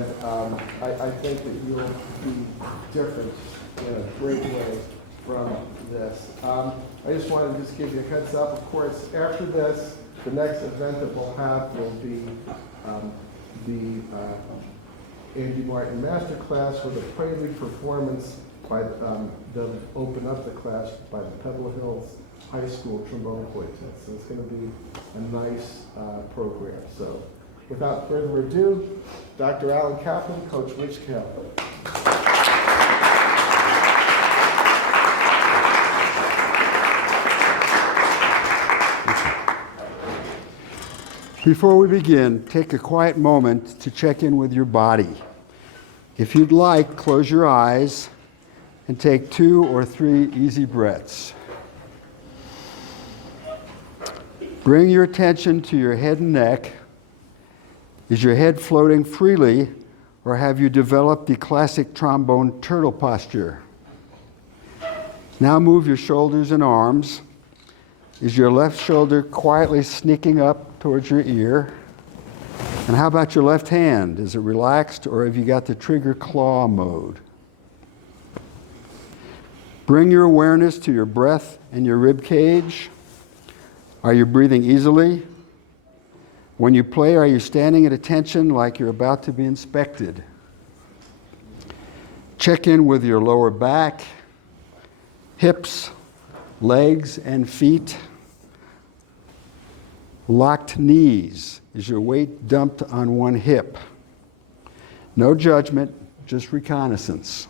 and I think that you'll be different in a great way from this. I just wanted to just give you a heads up. Of course, after this, the next event that we'll have will be the Andy Martin Masterclass with a prelude performance by they'll open up the class by the Pebble Hills High School Trombone Quartet. So it's going to be a nice program. So without further ado, Dr. Allan Kaplan, Coach Rich Kell. Before we begin, take a quiet moment to check in with your body. If you'd like, close your eyes and take 2 or 3 easy breaths. Bring your attention to your head and neck. Is your head floating freely, or have you developed the classic trombone turtle posture? Now move your shoulders and arms. Is your left shoulder quietly sneaking up towards your ear? And how about your left hand? Is it relaxed, or have you got the trigger claw mode? Bring your awareness to your breath and your rib cage. Are you breathing easily? When you play, are you standing at attention like you're about to be inspected? Check in with your lower back, hips, legs, and feet. Locked knees. Is your weight dumped on one hip? No judgment, just reconnaissance.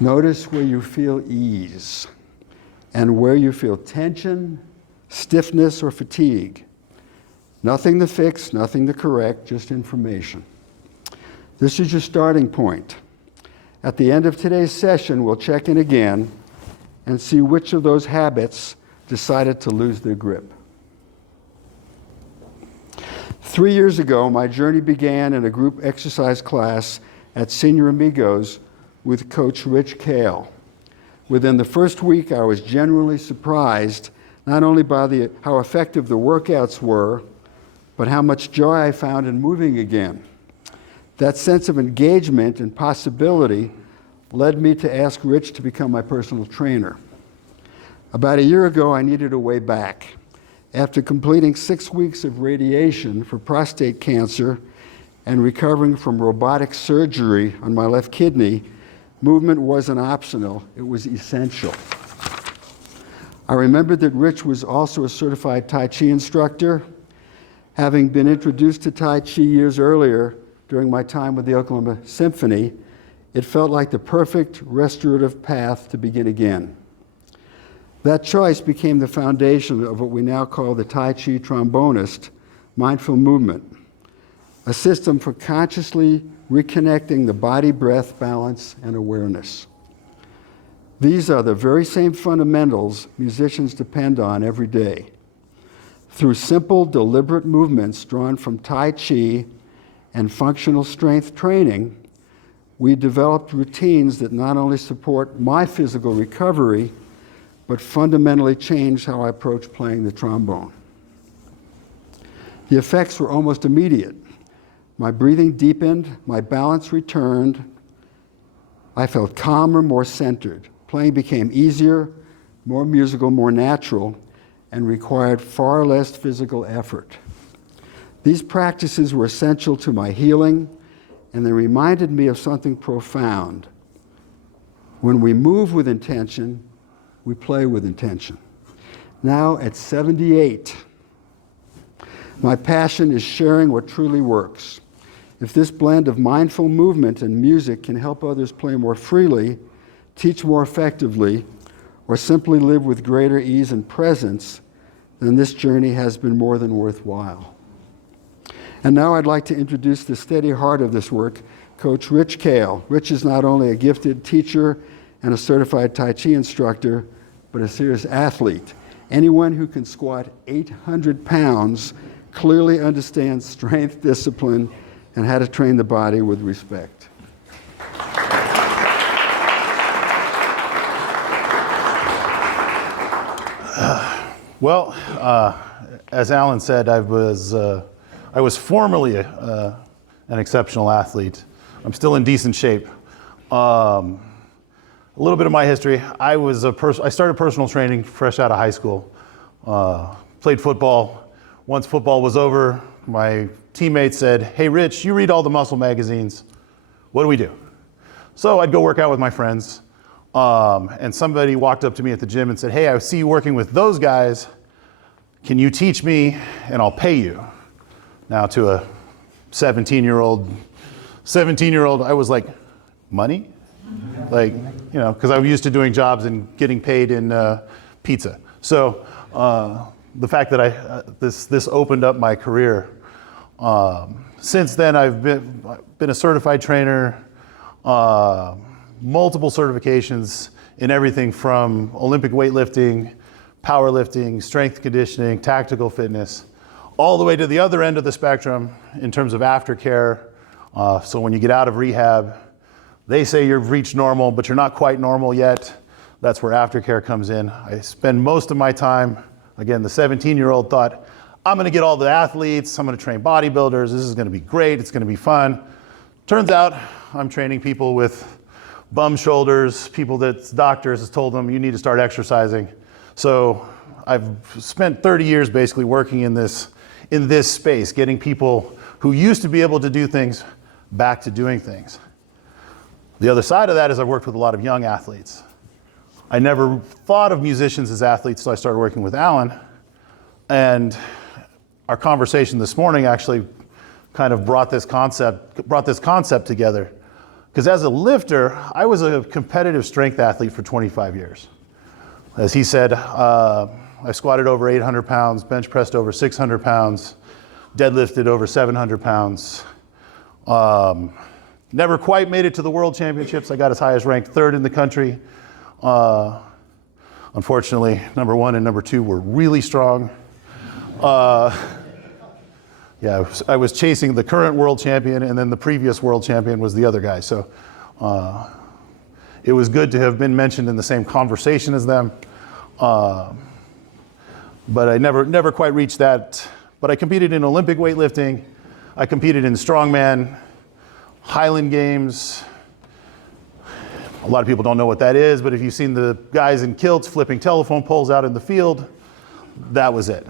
Notice where you feel ease and where you feel tension, stiffness, or fatigue. Nothing to fix, nothing to correct, just information. This is your starting point. At the end of today's session, we'll check in again and see which of those habits decided to lose their grip. 3 years ago, my journey began in a group exercise class at Senior Amigos with Coach Rich Kale. Within the first week, I was genuinely surprised not only by how effective the workouts were, but how much joy I found in moving again. That sense of engagement and possibility led me to ask Rich to become my personal trainer. About a year ago, I needed a way back. After completing 6 weeks of radiation for prostate cancer and recovering from robotic surgery on my left kidney, movement wasn't optional, it was essential. I remembered that Rich was also a certified Tai Chi instructor. Having been introduced to Tai Chi years earlier during my time with the Oklahoma Symphony, it felt like the perfect restorative path to begin again. That choice became the foundation of what we now call the Tai Chi Trombonist, mindful movement, a system for consciously reconnecting the body, breath, balance, and awareness. These are the very same fundamentals musicians depend on every day. Through simple, deliberate movements drawn from Tai Chi and functional strength training, we developed routines that not only support my physical recovery, but fundamentally changed how I approach playing the trombone. The effects were almost immediate. My breathing deepened, my balance returned, I felt calmer, more centered. Playing became easier, more musical, more natural, and required far less physical effort. These practices were essential to my healing, and they reminded me of something profound. When we move with intention, we play with intention. Now at 78, my passion is sharing what truly works. If this blend of mindful movement and music can help others play more freely, teach more effectively, or simply live with greater ease and presence, then this journey has been more than worthwhile. And now I'd like to introduce the steady heart of this work, Coach Rich Kale. Rich is not only a gifted teacher and a certified Tai Chi instructor, but a serious athlete. Anyone who can squat 800 pounds clearly understands strength, discipline, and how to train the body with respect. As Allan said, I was formerly an exceptional athlete. I'm still in decent shape. A little bit of my history. I started personal training fresh out of high school. Played football. Once football was over, my teammates said, "Hey, Rich, you read all the muscle magazines. What do we do?" So I'd go work out with my friends. And somebody walked up to me at the gym and said, "Hey, I see you working with those guys. Can you teach me and I'll pay you?" Now to a 17-year-old, I was like, money? Like, you know, because I'm used to doing jobs and getting paid in pizza. So the fact that this opened up my career. Since then, I've been a certified trainer, multiple certifications in everything from Olympic weightlifting, powerlifting, strength conditioning, tactical fitness, all the way to the other end of the spectrum in terms of aftercare. So when you get out of rehab, they say you've reached normal, but you're not quite normal yet. That's where aftercare comes in. I spend most of my time, again, the 17-year-old thought, I'm gonna get all the athletes, I'm gonna train bodybuilders, this is gonna be great, it's gonna be fun. Turns out I'm training people with bum shoulders, people that doctors has told them you need to start exercising. So I've spent 30 years basically working in this space, getting people who used to be able to do things back to doing things. The other side of that is I've worked with a lot of young athletes. I never thought of musicians as athletes, so I started working with Allan. And our conversation this morning actually kind of brought this concept together. Because as a lifter, I was a competitive strength athlete for 25 years. As he said, I squatted over 800 pounds, bench pressed over 600 pounds, deadlifted over 700 pounds. Never quite made it to the world championships. I got as high as ranked third in the country. Unfortunately, number one and number two were really strong. Yeah, I was chasing the current world champion, and then the previous world champion was the other guy. So it was good to have been mentioned in the same conversation as them. But I never quite reached that. But I competed in Olympic weightlifting. I competed in strongman, Highland Games. A lot of people don't know what that is, but if you've seen the guys in kilts flipping telephone poles out in the field, that was it.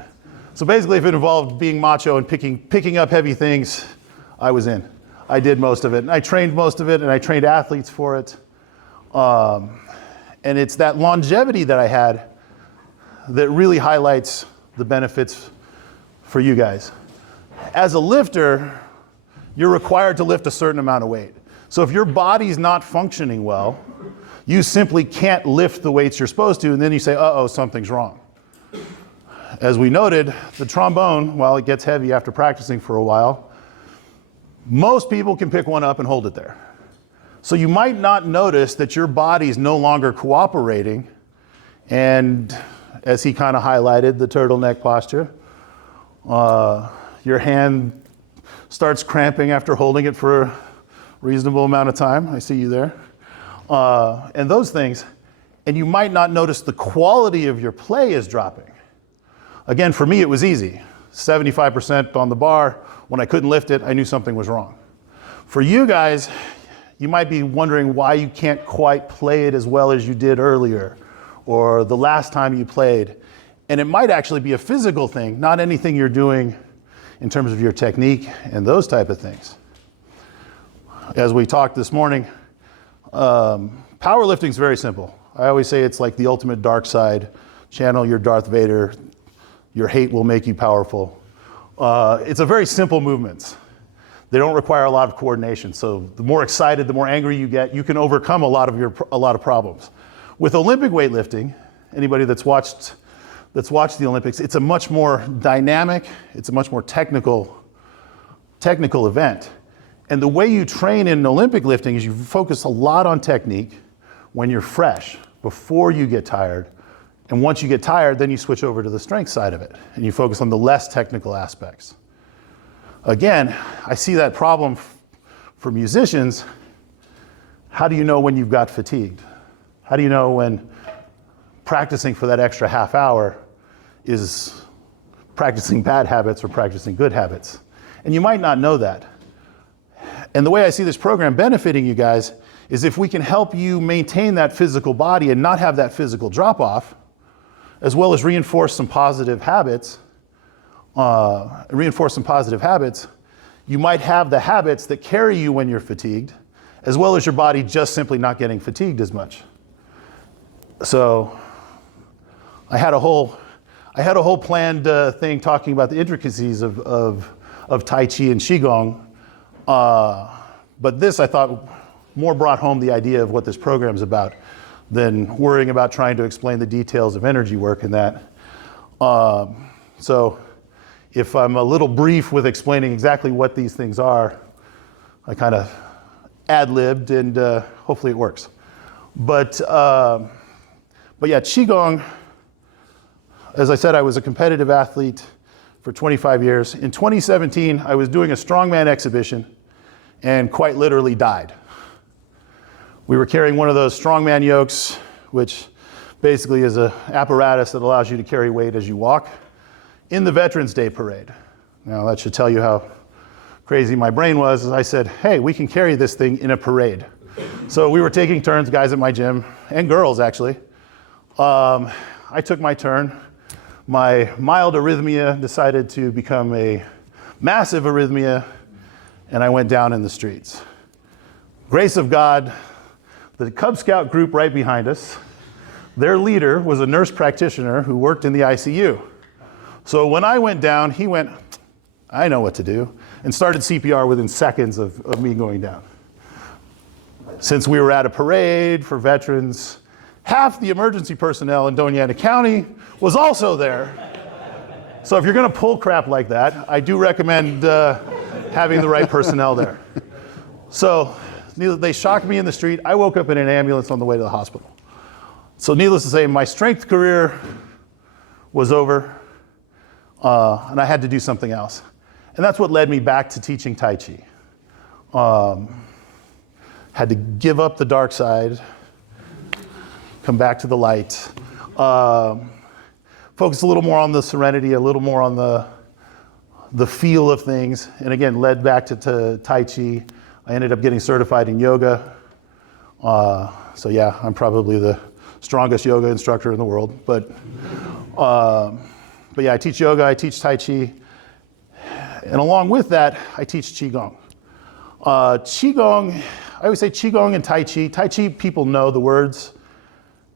So basically, if it involved being macho and picking up heavy things, I was in. I did most of it, and I trained most of it, and I trained athletes for it. And it's that longevity that I had that really highlights the benefits for you guys. As a lifter, you're required to lift a certain amount of weight. So if your body's not functioning well, you simply can't lift the weights you're supposed to, and then you say, uh-oh, something's wrong. As we noted, the trombone, while it gets heavy after practicing for a while, most people can pick one up and hold it there. So you might not notice that your body's no longer cooperating, and as he kind of highlighted, the turtleneck posture, your hand starts cramping after holding it for a reasonable amount of time. I see you there. And those things, and you might not notice the quality of your play is dropping. Again, for me, it was easy. 75% on the bar. When I couldn't lift it, I knew something was wrong. For you guys, you might be wondering why you can't quite play it as well as you did earlier, or the last time you played. And it might actually be a physical thing, not anything you're doing in terms of your technique and those type of things. As we talked this morning, powerlifting is very simple. I always say it's like the ultimate dark side. Channel your Darth Vader. Your hate will make you powerful. It's a very simple movements. They don't require a lot of coordination. So the more excited, the more angry you get, you can overcome a lot of problems. With Olympic weightlifting, anybody that's watched the Olympics, it's a much more dynamic, it's a much more technical event. And the way you train in Olympic lifting is you focus a lot on technique when you're fresh, before you get tired. And once you get tired, then you switch over to the strength side of it, and you focus on the less technical aspects. Again, I see that problem for musicians. How do you know when you've got fatigued? How do you know when practicing for that extra half hour is practicing bad habits or practicing good habits? And you might not know that. And the way I see this program benefiting you guys is if we can help you maintain that physical body and not have that physical drop off, as well as reinforce some positive habits, you might have the habits that carry you when you're fatigued, as well as your body just simply not getting fatigued as much. So I had a whole planned thing talking about the intricacies of Tai Chi and Qigong, but this I thought more brought home the idea of what this program's about than worrying about trying to explain the details of energy work and that. So if I'm a little brief with explaining exactly what these things are, I kind of ad-libbed and hopefully it works. But yeah, Qigong, as I said, I was a competitive athlete for 25 years. In 2017, I was doing a strongman exhibition and quite literally died. We were carrying one of those strongman yokes, which basically is an apparatus that allows you to carry weight as you walk, in the Veterans Day parade. Now that should tell you how crazy my brain was, as I said, hey, we can carry this thing in a parade. So we were taking turns, guys at my gym, and girls actually. I took my turn. My mild arrhythmia decided to become a massive arrhythmia, and I went down in the streets. Grace of God, the Cub Scout group right behind us, their leader was a nurse practitioner who worked in the ICU. So when I went down, he went, I know what to do, and started CPR within seconds of me going down. Since we were at a parade for veterans, half the emergency personnel in Doña Ana County was also there. So if you're gonna pull crap like that, I do recommend having the right personnel there. So they shocked me in the street. I woke up in an ambulance on the way to the hospital. So needless to say, my strength career was over, and I had to do something else. And that's what led me back to teaching Tai Chi. Had to give up the dark side, come back to the light, focus a little more on the serenity, a little more on the feel of things, and again, led back to Tai Chi. I ended up getting certified in yoga. So yeah, I'm probably the strongest yoga instructor in the world. But yeah, I teach yoga, I teach Tai Chi, and along with that, I teach Qigong. Qigong, I always say Qigong and Tai Chi. Tai Chi, people know the words.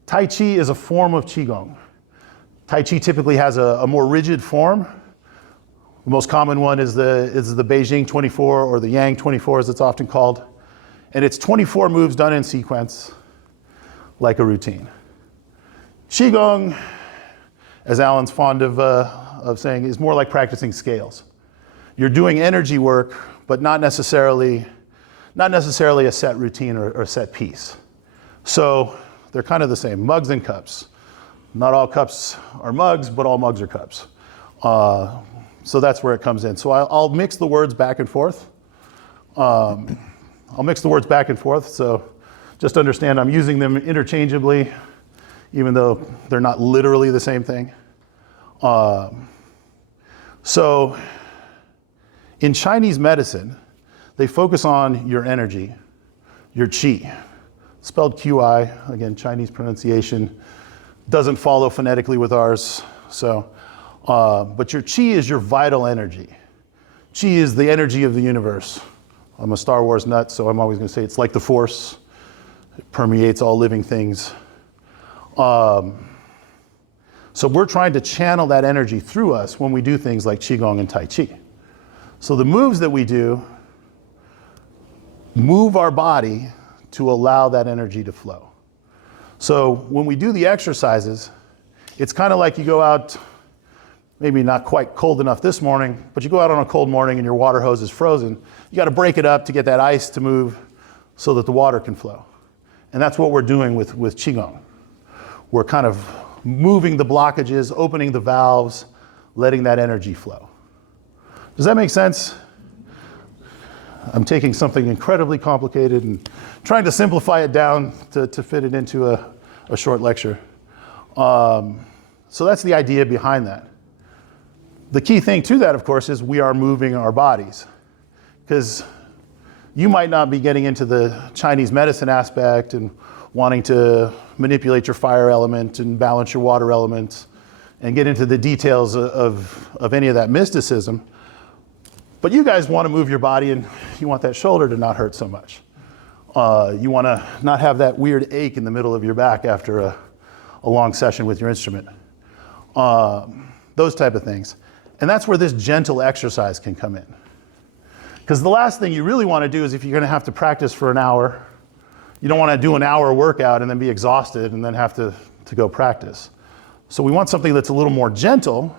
Tai Chi is a form of Qigong. Tai Chi typically has a more rigid form. The most common one is the Beijing 24 or the Yang 24 as it's often called. And it's 24 moves done in sequence like a routine. Qigong, as Allan's fond of saying, is more like practicing scales. You're doing energy work, but not necessarily a set routine or a set piece. So they're kind of the same, mugs and cups. Not all cups are mugs, but all mugs are cups. So that's where it comes in. So I'll mix the words back and forth. So just understand I'm using them interchangeably, even though they're not literally the same thing. So in Chinese medicine, they focus on your energy, your qi, spelled QI, again, Chinese pronunciation, doesn't follow phonetically with ours. So, but your qi is your vital energy. Qi is the energy of the universe. I'm a Star Wars nut, so I'm always gonna say it's like the Force. It permeates all living things. So we're trying to channel that energy through us when we do things like Qigong and Tai Chi. So the moves that we do move our body to allow that energy to flow. So when we do the exercises, it's kind of like you go out, maybe not quite cold enough this morning, but you go out on a cold morning and your water hose is frozen. You got to break it up to get that ice to move so that the water can flow. And that's what we're doing with Qigong. We're kind of moving the blockages, opening the valves, letting that energy flow. Does that make sense? I'm taking something incredibly complicated and trying to simplify it down to fit it into a short lecture. So that's the idea behind that. The key thing to that, of course, is we are moving our bodies. Because you might not be getting into the Chinese medicine aspect and wanting to manipulate your fire element and balance your water elements and get into the details of any of that mysticism. But you guys want to move your body, and you want that shoulder to not hurt so much. You want to not have that weird ache in the middle of your back after a long session with your instrument. Those type of things. And that's where this gentle exercise can come in. Because the last thing you really want to do is, if you're going to have to practice for an hour, you don't want to do an hour workout and then be exhausted and then have to go practice. So we want something that's a little more gentle.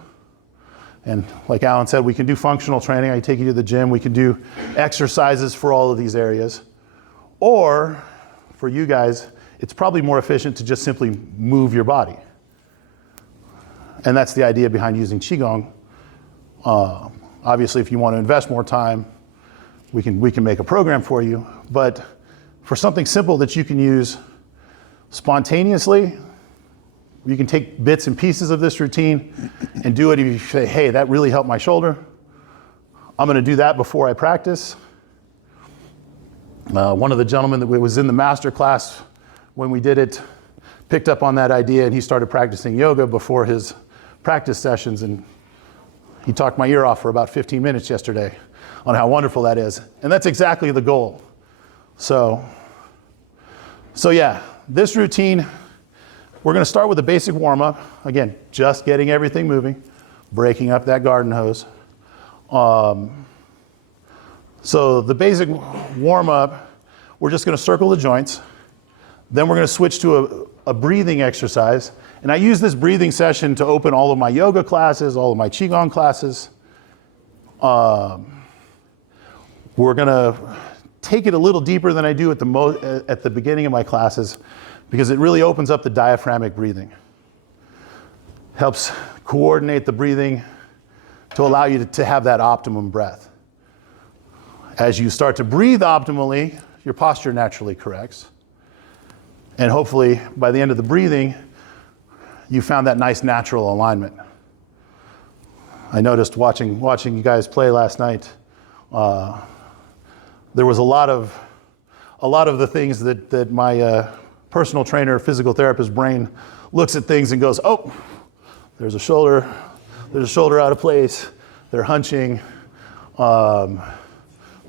And like Allan said, we can do functional training. I take you to the gym. We can do exercises for all of these areas. Or for you guys, it's probably more efficient to just simply move your body. And that's the idea behind using Qigong. Obviously, if you want to invest more time, we can make a program for you. But for something simple that you can use spontaneously, you can take bits and pieces of this routine and do it if you say, hey, that really helped my shoulder. I'm going to do that before I practice. One of the gentlemen that was in the master class when we did it picked up on that idea, and he started practicing yoga before his practice sessions, and he talked my ear off for about 15 minutes yesterday on how wonderful that is. And that's exactly the goal. So yeah, this routine, we're going to start with a basic warm-up. Again, just getting everything moving, breaking up that garden hose. So the basic warm-up, we're just going to circle the joints. Then we're going to switch to a breathing exercise. And I use this breathing session to open all of my yoga classes, all of my Qigong classes. We're going to take it a little deeper than I do at the beginning of my classes, because it really opens up the diaphragmatic breathing. Helps coordinate the breathing to allow you to have that optimum breath. As you start to breathe optimally, your posture naturally corrects. And hopefully, by the end of the breathing, you found that nice natural alignment. I noticed watching you guys play last night, there was a lot of the things that my personal trainer, physical therapist brain looks at things and goes, oh, there's a shoulder out of place, they're hunching.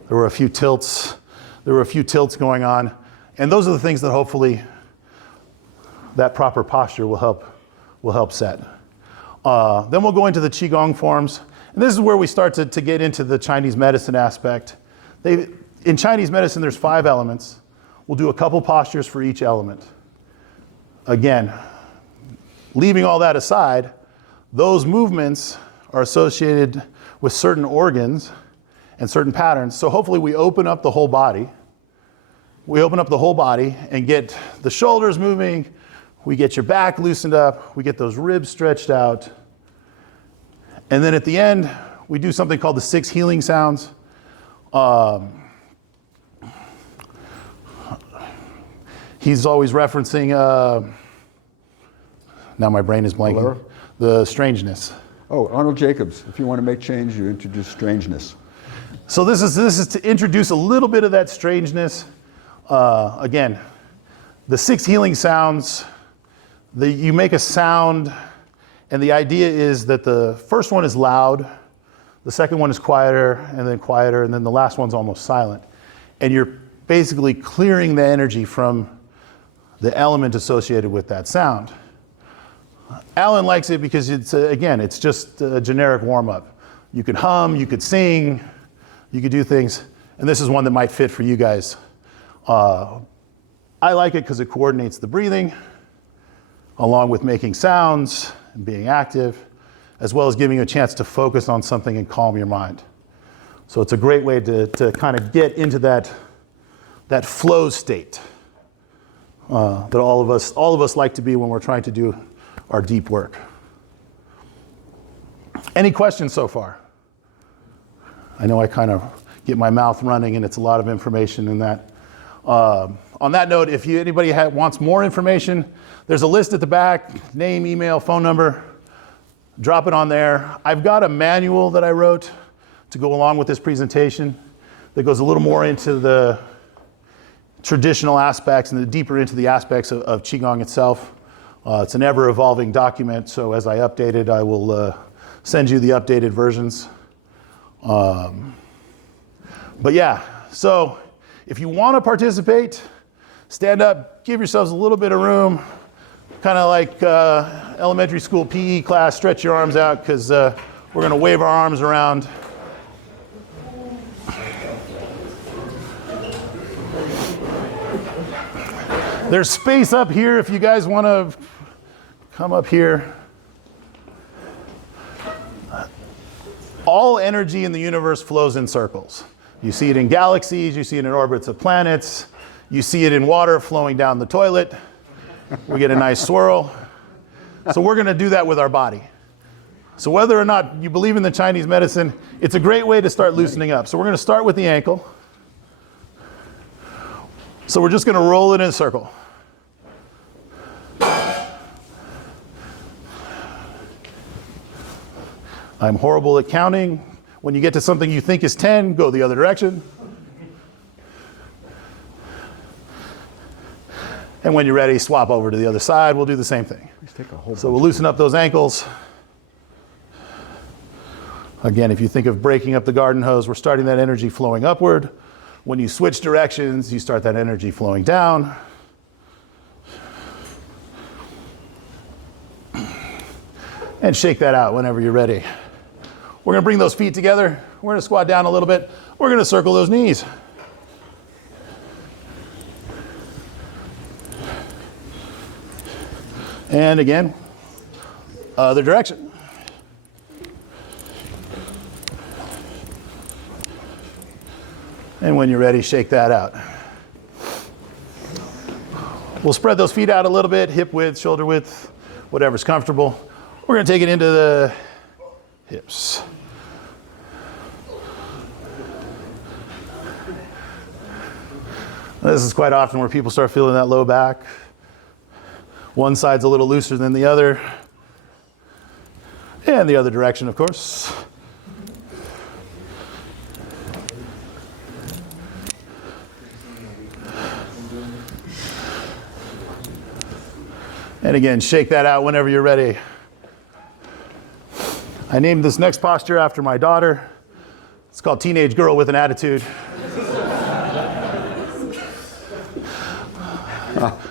There were a few tilts going on. And those are the things that hopefully that proper posture will help set. Then we'll go into the Qigong forms. And this is where we start to get into the Chinese medicine aspect. In Chinese medicine, there's 5 elements. We'll do a couple postures for each element. Again, leaving all that aside, those movements are associated with certain organs and certain patterns. So hopefully we open up the whole body. We open up the whole body and get the shoulders moving. We get your back loosened up. We get those ribs stretched out. And then at the end, we do something called the 6 healing sounds. He's always referencing, now my brain is blanking, Valera? The strangeness. Oh, Arnold Jacobs. If you want to make change, you introduce strangeness. So this is to introduce a little bit of that strangeness. Again, the 6 healing sounds, you make a sound, and the idea is that the first one is loud, the second one is quieter, and then the last one's almost silent. And you're basically clearing the energy from the element associated with that sound. Allan likes it because it's just a generic warm-up. You could hum, you could sing, you could do things, and this is one that might fit for you guys. I like it because it coordinates the breathing, along with making sounds and being active, as well as giving you a chance to focus on something and calm your mind. So it's a great way to kind of get into that flow state that all of us like to be when we're trying to do our deep work. Any questions so far? I know I kind of get my mouth running and it's a lot of information in that. On that note, if anybody wants more information, there's a list at the back, name, email, phone number. Drop it on there. I've got a manual that I wrote to go along with this presentation that goes a little more into the traditional aspects and deeper into the aspects of Qigong itself. It's an ever-evolving document, so as I update it, I will send you the updated versions. But yeah, so if you want to participate, stand up, give yourselves a little bit of room, kind of like elementary school PE class, stretch your arms out, because we're going to wave our arms around. There's space up here if you guys want to come up here. All energy in the universe flows in circles. You see it in galaxies, you see it in orbits of planets, you see it in water flowing down the toilet. We get a nice swirl. So we're going to do that with our body. So whether or not you believe in the Chinese medicine, it's a great way to start loosening up. So we're going to start with the ankle. So we're just going to roll it in a circle. I'm horrible at counting. When you get to something you think is 10, go the other direction. And when you're ready, swap over to the other side. We'll do the same thing. So we'll loosen up those ankles. Again, if you think of breaking up the garden hose, we're starting that energy flowing upward. When you switch directions, you start that energy flowing down. And shake that out whenever you're ready. We're going to bring those feet together. We're going to squat down a little bit. We're going to circle those knees. And again, other direction. And when you're ready, shake that out. We'll spread those feet out a little bit, hip width, shoulder width, whatever's comfortable. We're going to take it into the hips. This is quite often where people start feeling that low back. One side's a little looser than the other. And the other direction, of course. And again, shake that out whenever you're ready. I named this next posture after my daughter. It's called Teenage Girl with an Attitude.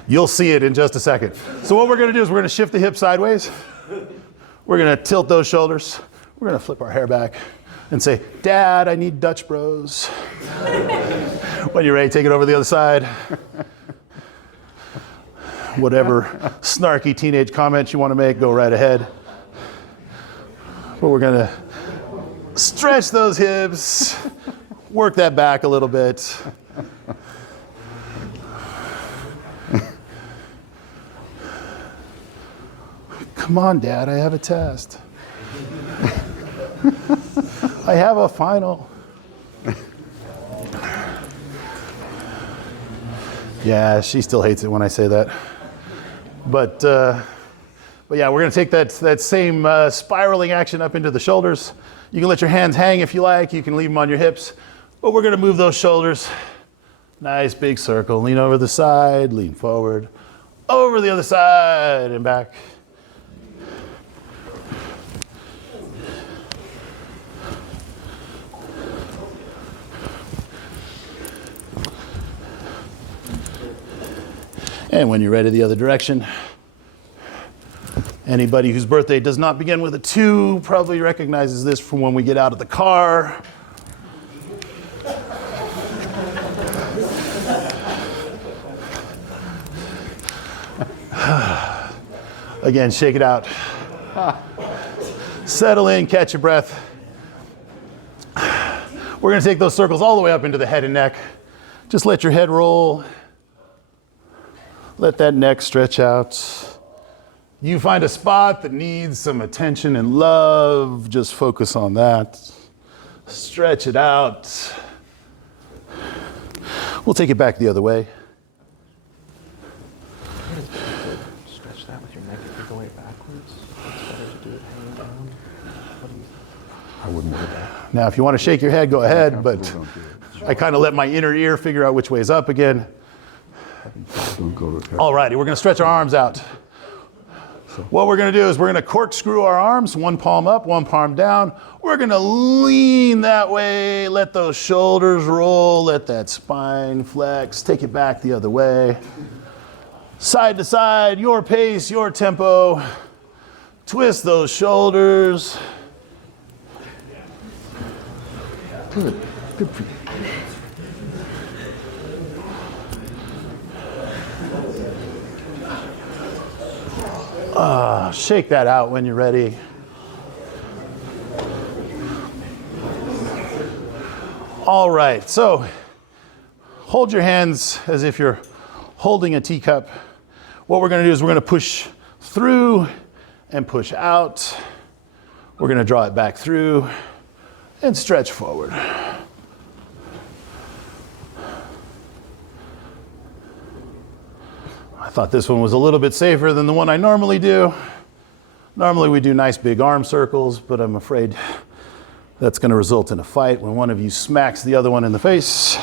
You'll see it in just a second. So what we're going to do is we're going to shift the hips sideways. We're going to tilt those shoulders. We're going to flip our hair back and say, Dad, I need Dutch Bros. When you're ready, take it over the other side. Whatever snarky teenage comments you want to make, go right ahead. But we're going to stretch those hips, work that back a little bit. Come on, Dad, I have a test. I have a final. Yeah, she still hates it when I say that. But yeah, we're going to take that same spiraling action up into the shoulders. You can let your hands hang if you like. You can leave them on your hips. But we're going to move those shoulders. Nice big circle. Lean over the side, lean forward. Over the other side and back. And when you're ready, the other direction. Anybody whose birthday does not begin with a 2 probably recognizes this from when we get out of the car. Again, shake it out. Settle in, catch your breath. We're going to take those circles all the way up into the head and neck. Just let your head roll. Let that neck stretch out. You find a spot that needs some attention and love, just focus on that. Stretch it out. We'll take it back the other way. Stretch that with your neck if you're going backwards. It's better to do it hanging down. I wouldn't do that. Now, if you want to shake your head, go ahead, but I kind of let my inner ear figure out which way is up again. Don't go to All righty, we're gonna stretch our arms out. What we're gonna do is we're gonna corkscrew our arms, one palm up, one palm down. We're gonna lean that way, let those shoulders roll, let that spine flex, take it back the other way. Side to side, your pace, your tempo. Twist those shoulders. Good. Good for you. Shake that out when you're ready. All right, so hold your hands as if you're holding a teacup. What we're gonna do is we're gonna push through and push out. We're gonna draw it back through and stretch forward. I thought this one was a little bit safer than the one I normally do. Normally we do nice big arm circles, but I'm afraid that's going to result in a fight when one of you smacks the other one in the face.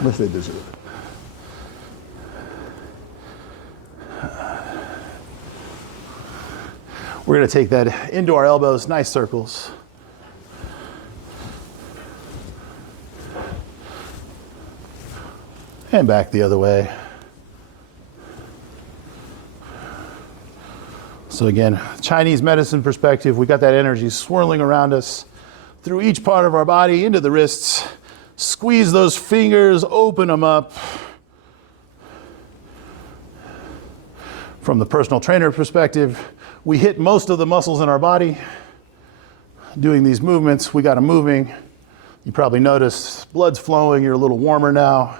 Unless they deserve it. We're going to take that into our elbows, nice circles. And back the other way. So again, Chinese medicine perspective, we got that energy swirling around us through each part of our body into the wrists. Squeeze those fingers, open them up. From the personal trainer perspective, we hit most of the muscles in our body. Doing these movements, we got them moving. You probably noticed blood's flowing, you're a little warmer now.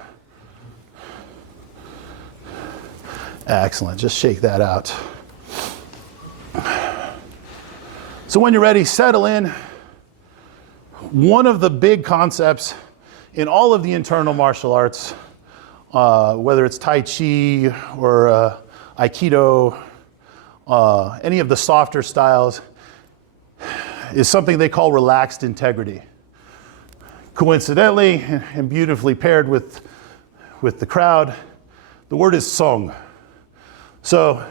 Excellent, just shake that out. So when you're ready, settle in. One of the big concepts in all of the internal martial arts, whether it's Tai Chi or Aikido, any of the softer styles, is something they call relaxed integrity. Coincidentally, and beautifully paired with the crowd, the word is song. So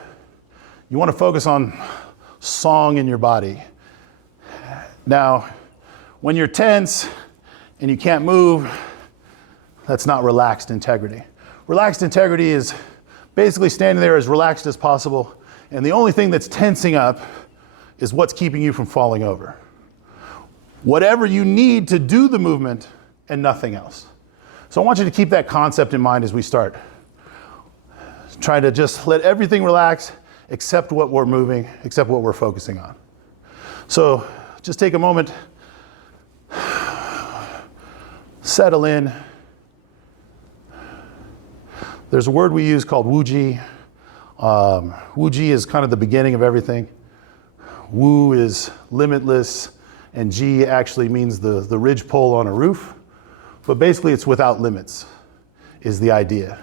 you want to focus on song in your body. Now, when you're tense and you can't move, that's not relaxed integrity. Relaxed integrity is basically standing there as relaxed as possible, and the only thing that's tensing up is what's keeping you from falling over. Whatever you need to do the movement and nothing else. So I want you to keep that concept in mind as we start. Try to just let everything relax except what we're moving, except what we're focusing on. So just take a moment, settle in. There's a word we use called Wu-Ji. Wu-Ji is kind of the beginning of everything. Wu is limitless, and Ji actually means the ridge pole on a roof. But basically it's without limits, is the idea.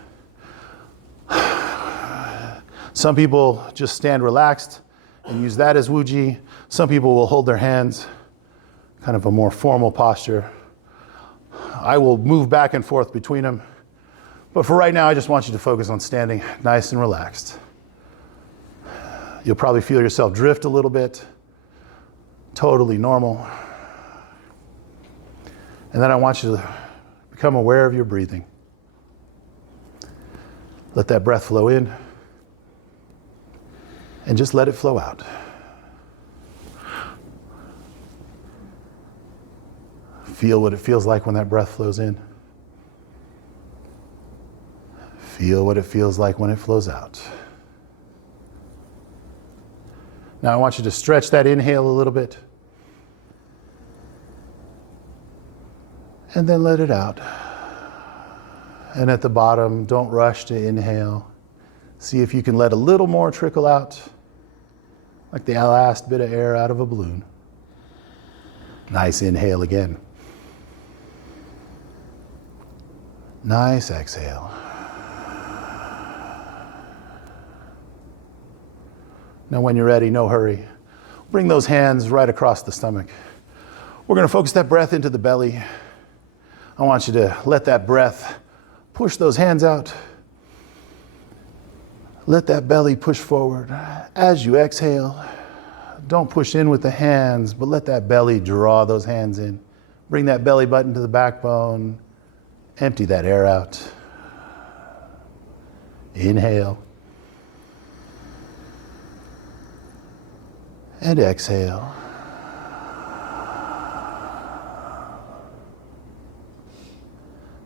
Some people just stand relaxed and use that as Wu-Ji. Some people will hold their hands, kind of a more formal posture. I will move back and forth between them. But for right now, I just want you to focus on standing nice and relaxed. You'll probably feel yourself drift a little bit. Totally normal. And then I want you to become aware of your breathing. Let that breath flow in. And just let it flow out. Feel what it feels like when that breath flows in. Feel what it feels like when it flows out. Now I want you to stretch that inhale a little bit. And then let it out. And at the bottom, don't rush to inhale. See if you can let a little more trickle out, like the last bit of air out of a balloon. Nice inhale again. Nice exhale. Now when you're ready, no hurry. Bring those hands right across the stomach. We're going to focus that breath into the belly. I want you to let that breath push those hands out. Let that belly push forward. As you exhale, don't push in with the hands, but let that belly draw those hands in. Bring that belly button to the backbone. Empty that air out. Inhale. And exhale.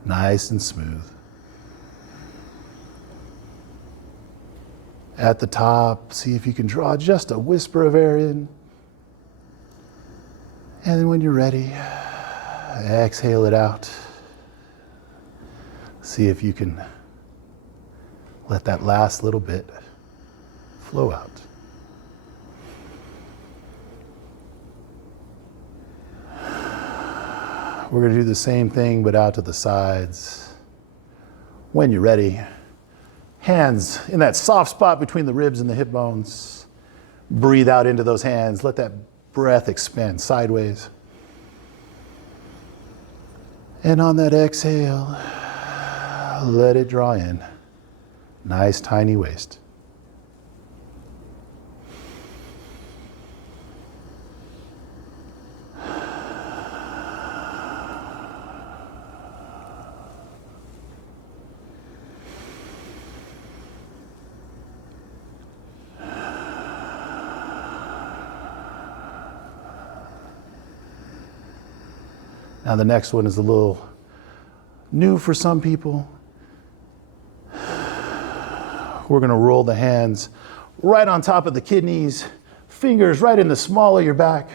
Nice and smooth. At the top, see if you can draw just a whisper of air in. And then when you're ready, exhale it out. See if you can let that last little bit flow out. We're going to do the same thing, but out to the sides. When you're ready, hands in that soft spot between the ribs and the hip bones. Breathe out into those hands. Let that breath expand sideways. And on that exhale, let it draw in. Nice tiny waist. Now the next one is a little new for some people. We're going to roll the hands right on top of the kidneys, fingers right in the small of your back.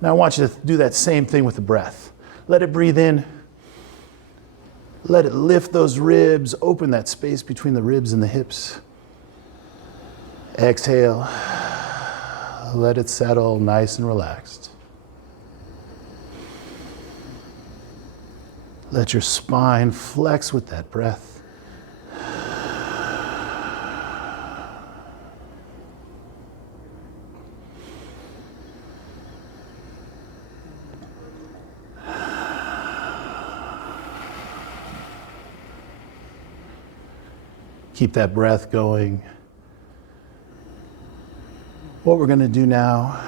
Now I want you to do that same thing with the breath. Let it breathe in. Let it lift those ribs, open that space between the ribs and the hips. Exhale. Let it settle nice and relaxed. Let your spine flex with that breath. Keep that breath going. What we're going to do now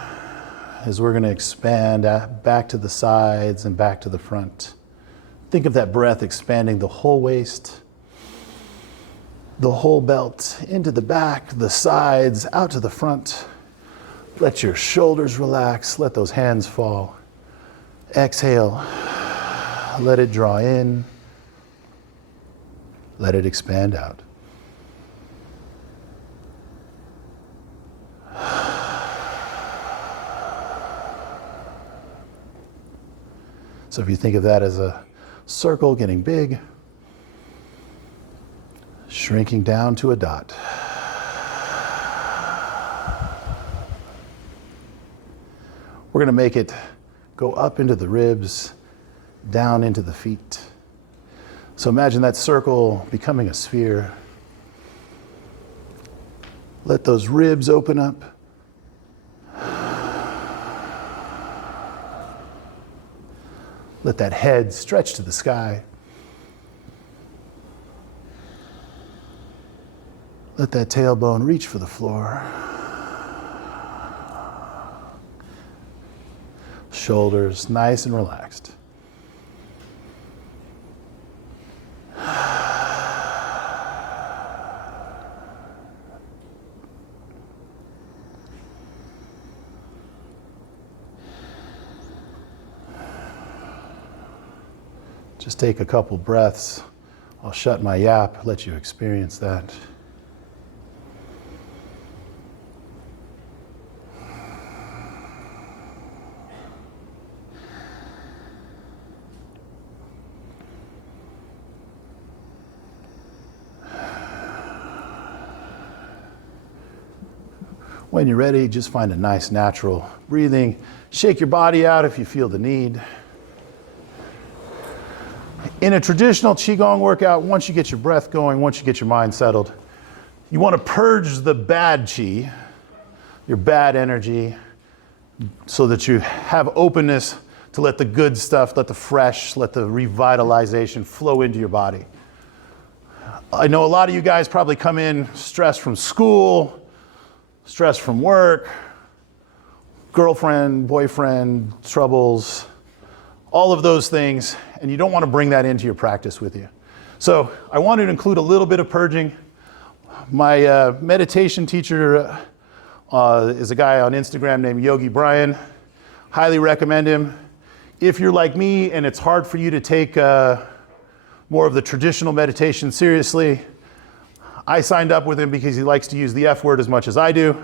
is we're going to expand back to the sides and back to the front. Think of that breath expanding the whole waist, the whole belt, into the back, the sides, out to the front. Let your shoulders relax. Let those hands fall. Exhale. Let it draw in. Let it expand out. So if you think of that as a circle getting big, shrinking down to a dot. We're going to make it go up into the ribs, down into the feet. So imagine that circle becoming a sphere. Let those ribs open up. Let that head stretch to the sky. Let that tailbone reach for the floor. Shoulders nice and relaxed. Just take a couple breaths. I'll shut my yap, let you experience that. When you're ready, just find a nice natural breathing. Shake your body out if you feel the need. In a traditional Qigong workout, once you get your breath going, once you get your mind settled, you want to purge the bad Qi your bad energy, so that you have openness to let the good stuff, let the fresh, let the revitalization flow into your body. I know a lot of you guys probably come in stressed from school, stressed from work, girlfriend, boyfriend, troubles, all of those things, and you don't want to bring that into your practice with you. So I wanted to include a little bit of purging. My meditation teacher is a guy on Instagram named Yogi Brian. Highly recommend him. If you're like me and it's hard for you to take more of the traditional meditation seriously, I signed up with him because he likes to use the F word as much as I do.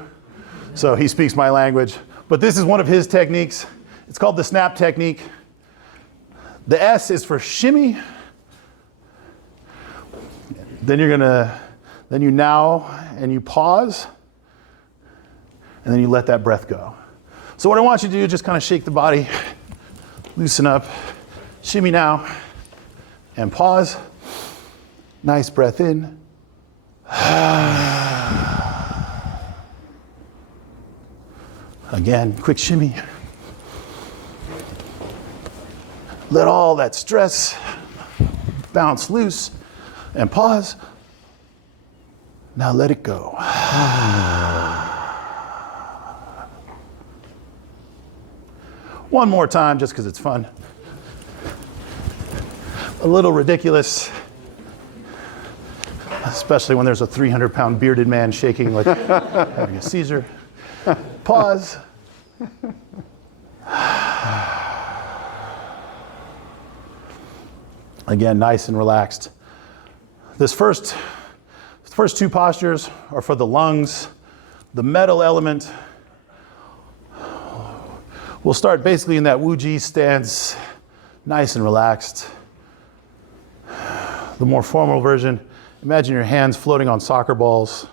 So he speaks my language. But this is one of his techniques. It's called the snap technique. The S is for shimmy. Then you now and you pause. And then you let that breath go. So what I want you to do is just kind of shake the body, loosen up, shimmy now, and pause. Nice breath in. Again, quick shimmy. Let all that stress bounce loose and pause. Now let it go. One more time, just because it's fun. A little ridiculous, especially when there's a 300-pound bearded man shaking like having a seizure. Pause. Again, nice and relaxed. This first two postures are for the lungs, the metal element. We'll start basically in that Wu-Ji stance, nice and relaxed. The more formal version, imagine your hands floating on soccer balls.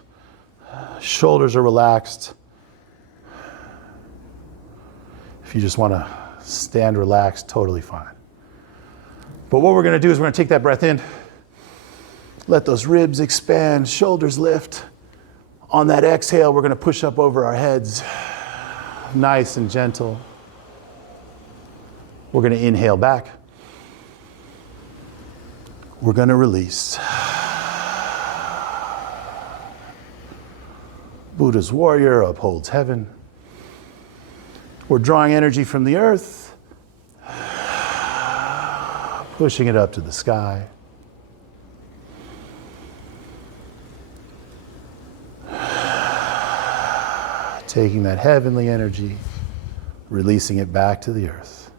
Shoulders are relaxed. If you just want to stand relaxed, totally fine. But what we're going to do is we're going to take that breath in, let those ribs expand, shoulders lift. On that exhale, we're going to push up over our heads, nice and gentle. We're going to inhale back. We're going to release. Buddha's warrior upholds heaven. We're drawing energy from the earth, pushing it up to the sky. Taking that heavenly energy, releasing it back to the earth.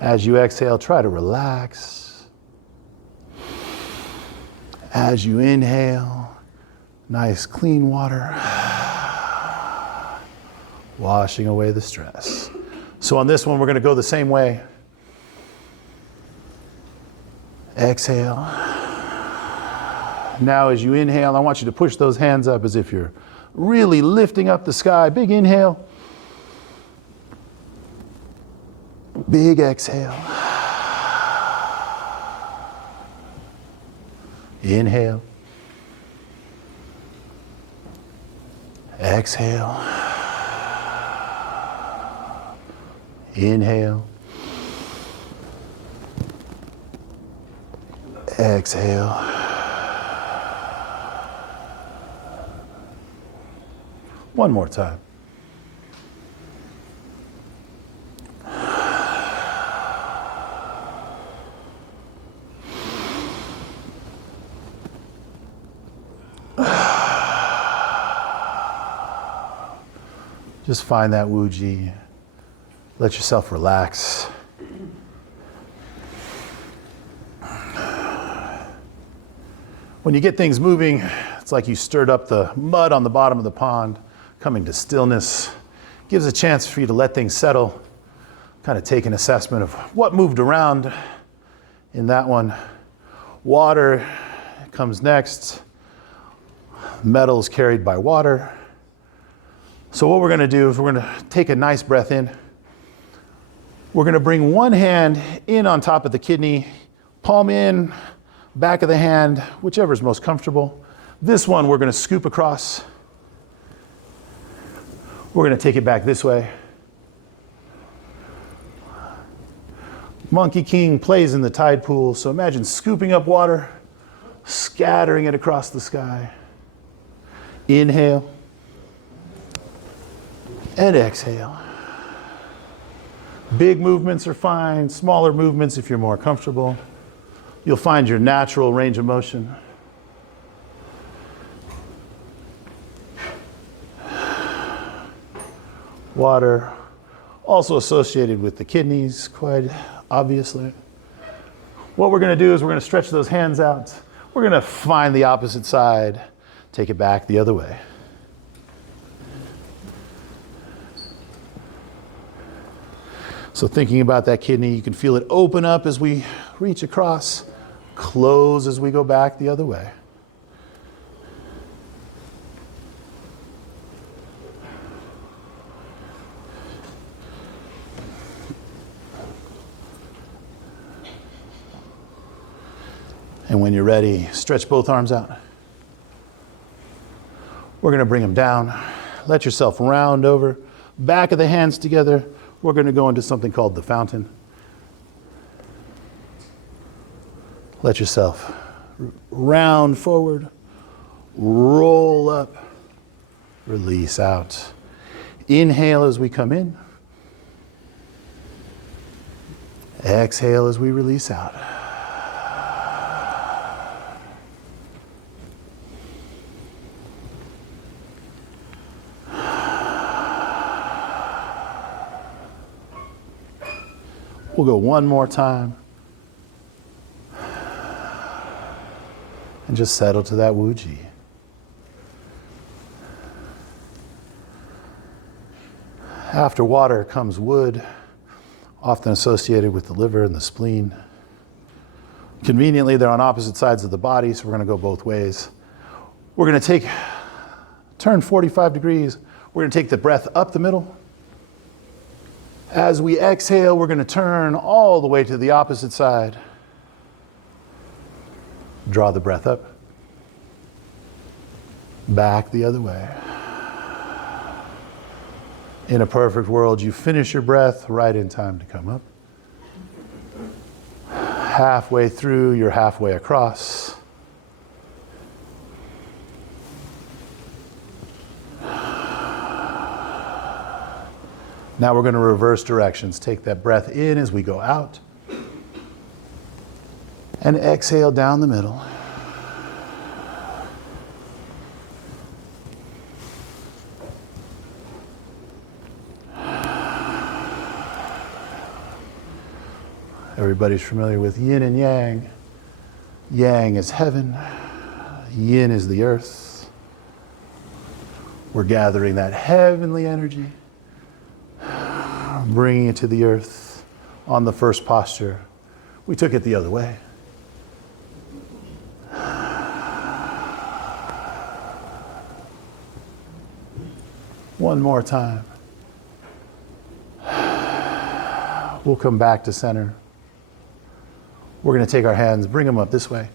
As you exhale, try to relax. As you inhale, nice clean water, washing away the stress. So on this one, we're going to go the same way. Exhale. Now as you inhale, I want you to push those hands up as if you're really lifting up the sky. Big inhale. Big exhale. Inhale. Exhale. Inhale. Exhale. One more time. Just find that Wu-Ji. Let yourself relax. When you get things moving, it's like you stirred up the mud on the bottom of the pond. Coming to stillness gives a chance for you to let things settle, kind of take an assessment of what moved around in that one. Water comes next. Metal is carried by water. So what we're going to do is we're going to take a nice breath in. We're going to bring one hand in on top of the kidney, palm in, Back of the hand, whichever is most comfortable. This one we're going to scoop across. We're going to take it back this way. Monkey King plays in the tide pool, so imagine scooping up water, scattering it across the sky. Inhale and exhale. Big movements are fine, smaller movements if you're more comfortable. You'll find your natural range of motion. Water, also associated with the kidneys, quite obviously. What we're going to do is we're going to stretch those hands out. We're going to find the opposite side, take it back the other way. So thinking about that kidney, you can feel it open up as we reach across, close as we go back the other way. And when you're ready, stretch both arms out. We're going to bring them down. Let yourself round over. Back of the hands together. We're going to go into something called the fountain. Let yourself round forward. Roll up. Release out. Inhale as we come in. Exhale as we release out. We'll go one more time. And just settle to that Wuji. After water comes wood, often associated with the liver and the spleen. Conveniently, they're on opposite sides of the body, so we're going to go both ways. We're going to turn 45 degrees. We're going to take the breath up the middle. As we exhale, we're going to turn all the way to the opposite side. Draw the breath up. Back the other way. In a perfect world, you finish your breath right in time to come up. Halfway through, you're halfway across. Now we're going to reverse directions. Take that breath in as we go out. And exhale down the middle. Everybody's familiar with yin and yang. Yang is heaven. Yin is the earth. We're gathering that heavenly energy, bringing it to the earth on the first posture. We took it the other way. One more time. We'll come back to center. We're going to take our hands, bring them up this way.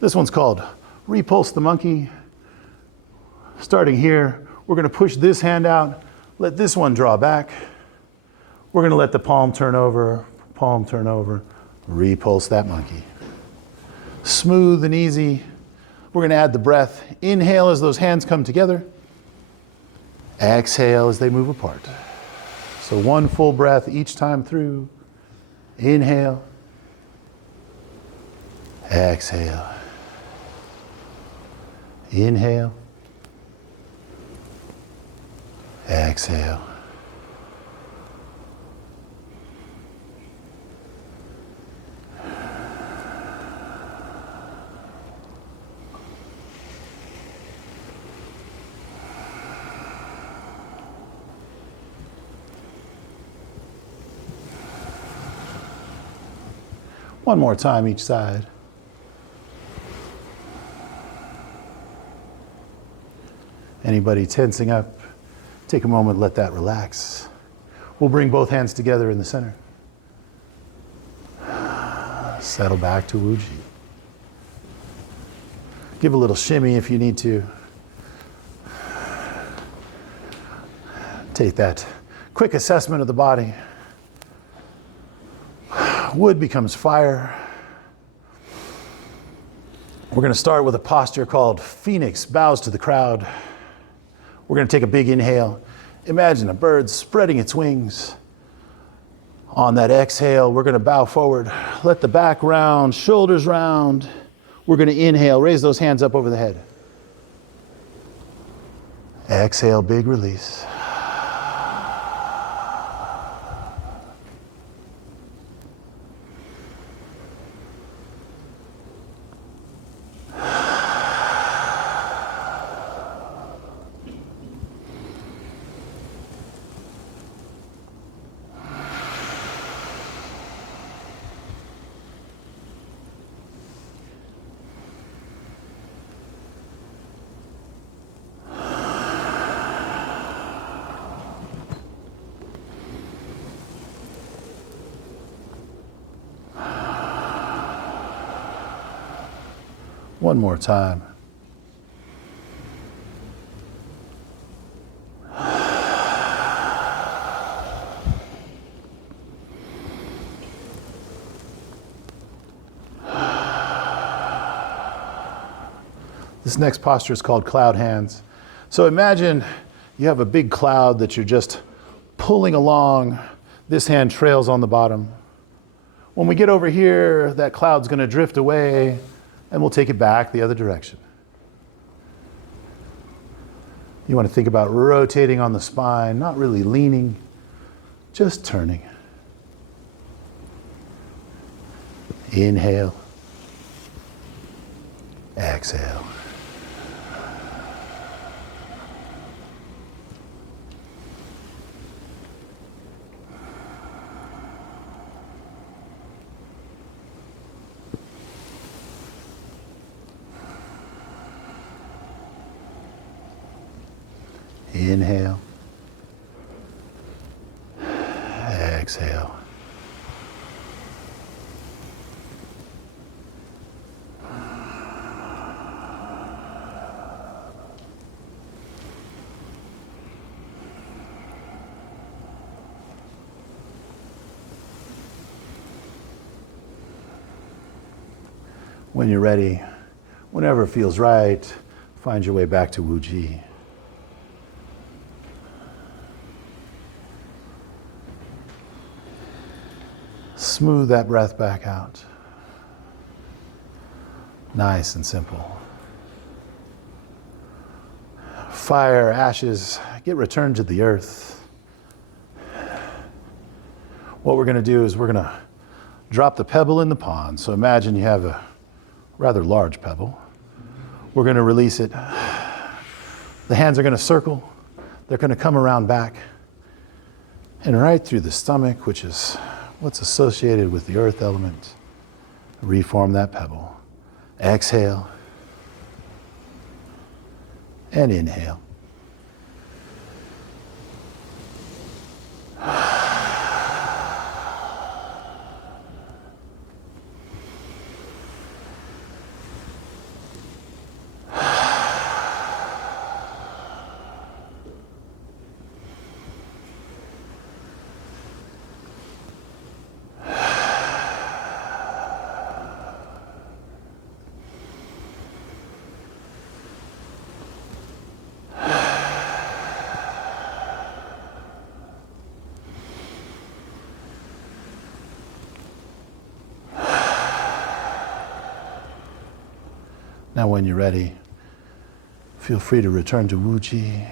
This one's called Repulse the Monkey. Starting here, we're going to push this hand out, let this one draw back. We're going to let the palm turn over, repulse that monkey. Smooth and easy. We're going to add the breath. Inhale as those hands come together. Exhale as they move apart. So one full breath each time through. Inhale. Exhale. Inhale. Exhale. One more time each side. Anybody tensing up, take a moment, let that relax. We'll bring both hands together in the center. Settle back to Wuji. Give a little shimmy if you need to. Take that quick assessment of the body. Wood becomes fire. We're going to start with a posture called Phoenix, bows to the crowd. We're going to take a big inhale. Imagine a bird spreading its wings. On that exhale, we're going to bow forward. Let the back round, shoulders round. We're going to inhale, raise those hands up over the head. Exhale, big release. One more time. This next posture is called cloud hands. So imagine you have a big cloud that you're just pulling along. This hand trails on the bottom. When we get over here, that cloud's going to drift away, and we'll take it back the other direction. You want to think about rotating on the spine, not really leaning, just turning. Inhale. Exhale. Inhale. Exhale. When you're ready, whenever it feels right, find your way back to Wu-Ji. Smooth that breath back out. Nice and simple. Fire, ashes, get returned to the earth. What we're going to do is we're going to drop the pebble in the pond. So imagine you have a rather large pebble. We're going to release it. The hands are going to circle. They're going to come around back and right through the stomach, which is what's associated with the earth element. Reform that pebble. Exhale. And inhale. Now when you're ready, feel free to return to Wu-Ji.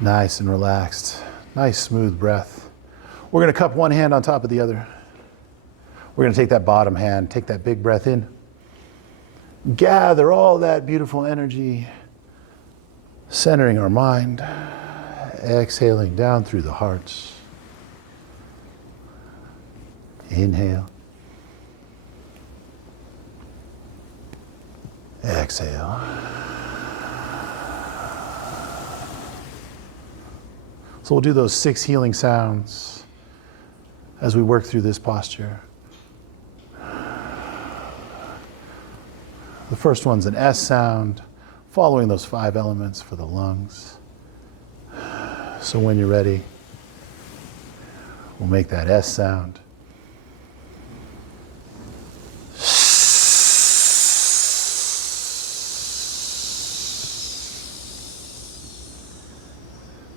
Nice and relaxed. Nice smooth breath. We're going to cup one hand on top of the other. We're going to take that bottom hand, take that big breath in. Gather all that beautiful energy, centering our mind. Exhaling down through the heart. Inhale. Exhale. So we'll do those 6 healing sounds as we work through this posture. The first one's an S sound, following those 5 elements for the lungs. So when you're ready, we'll make that S sound.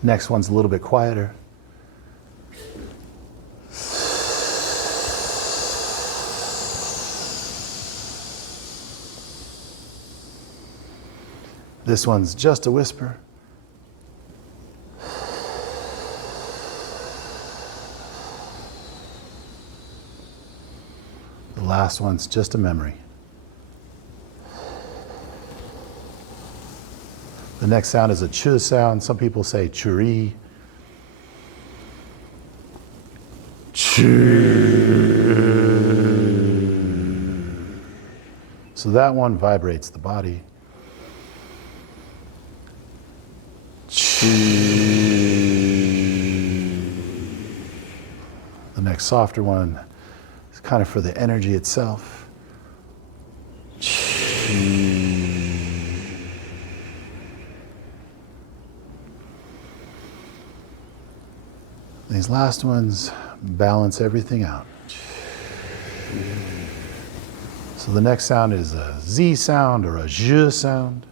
Next one's a little bit quieter. This one's just a whisper. The last one's just a memory. The next sound is a ch sound. Some people say churi. So that one vibrates the body. The next softer one is kind of for the energy itself. These last ones balance everything out. So the next sound is a Z sound or a zh sound.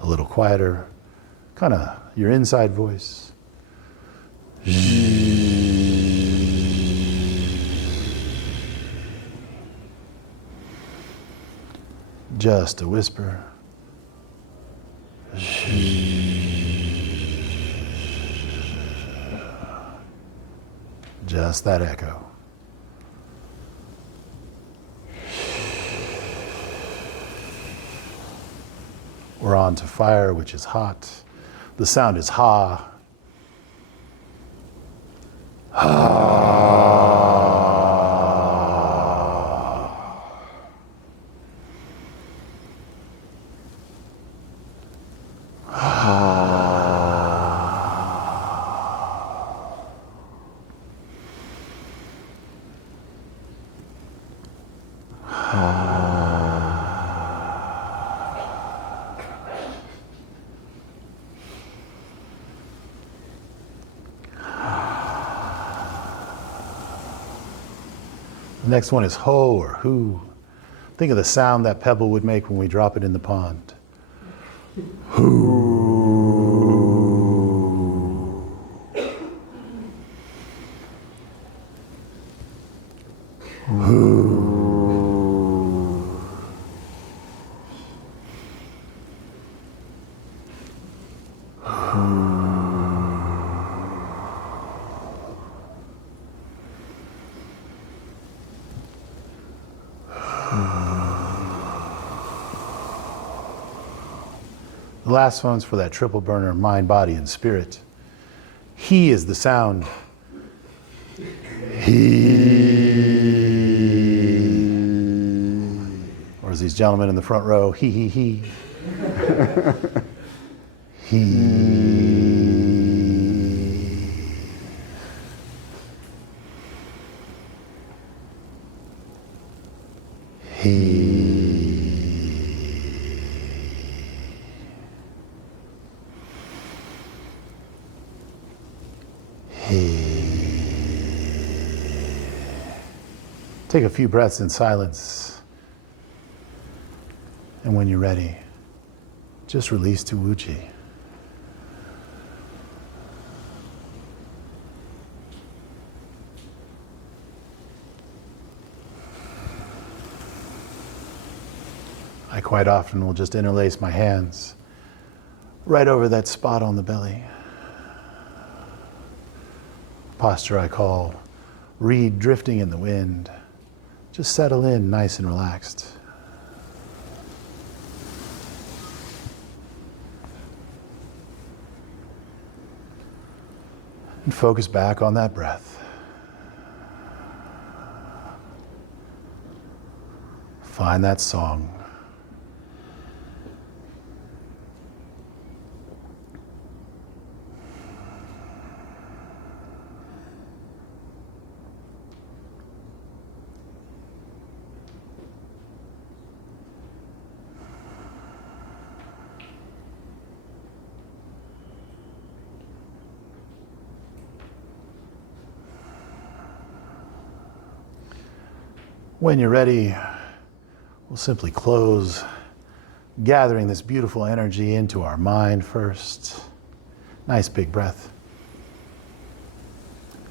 A little quieter, kind of your inside voice. Just a whisper. Just that echo. We're on to fire, which is hot. The sound is ha. The next one is ho or hu. Think of the sound that pebble would make when we drop it in the pond. Hoo. Hoo. The last one's for that triple burner, mind, body, and spirit. He is the sound. He. Or as these gentlemen in the front row, he. He. He. Take a few breaths in silence. And when you're ready, just release to Wuji. I quite often will just interlace my hands right over that spot on the belly. Posture I call reed drifting in the wind. Just settle in nice and relaxed. And focus back on that breath. Find that song. When you're ready, we'll simply close, gathering this beautiful energy into our mind first. Nice big breath.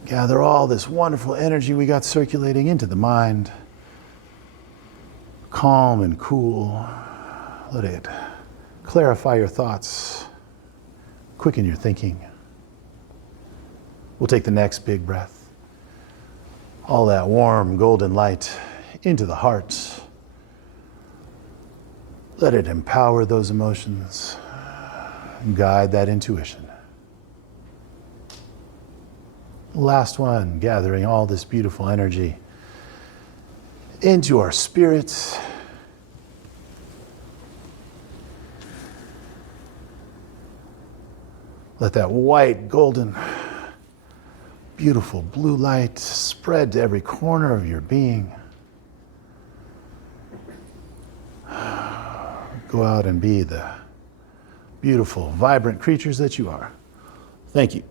Gather all this wonderful energy we got circulating into the mind. Calm and cool. Let it clarify your thoughts, quicken your thinking. We'll take the next big breath. All that warm golden light into the heart. Let it empower those emotions, guide that intuition. Last one, gathering all this beautiful energy into our spirits. Let that white, golden, beautiful blue light spread to every corner of your being. Go out and be the beautiful, vibrant creatures that you are. Thank you.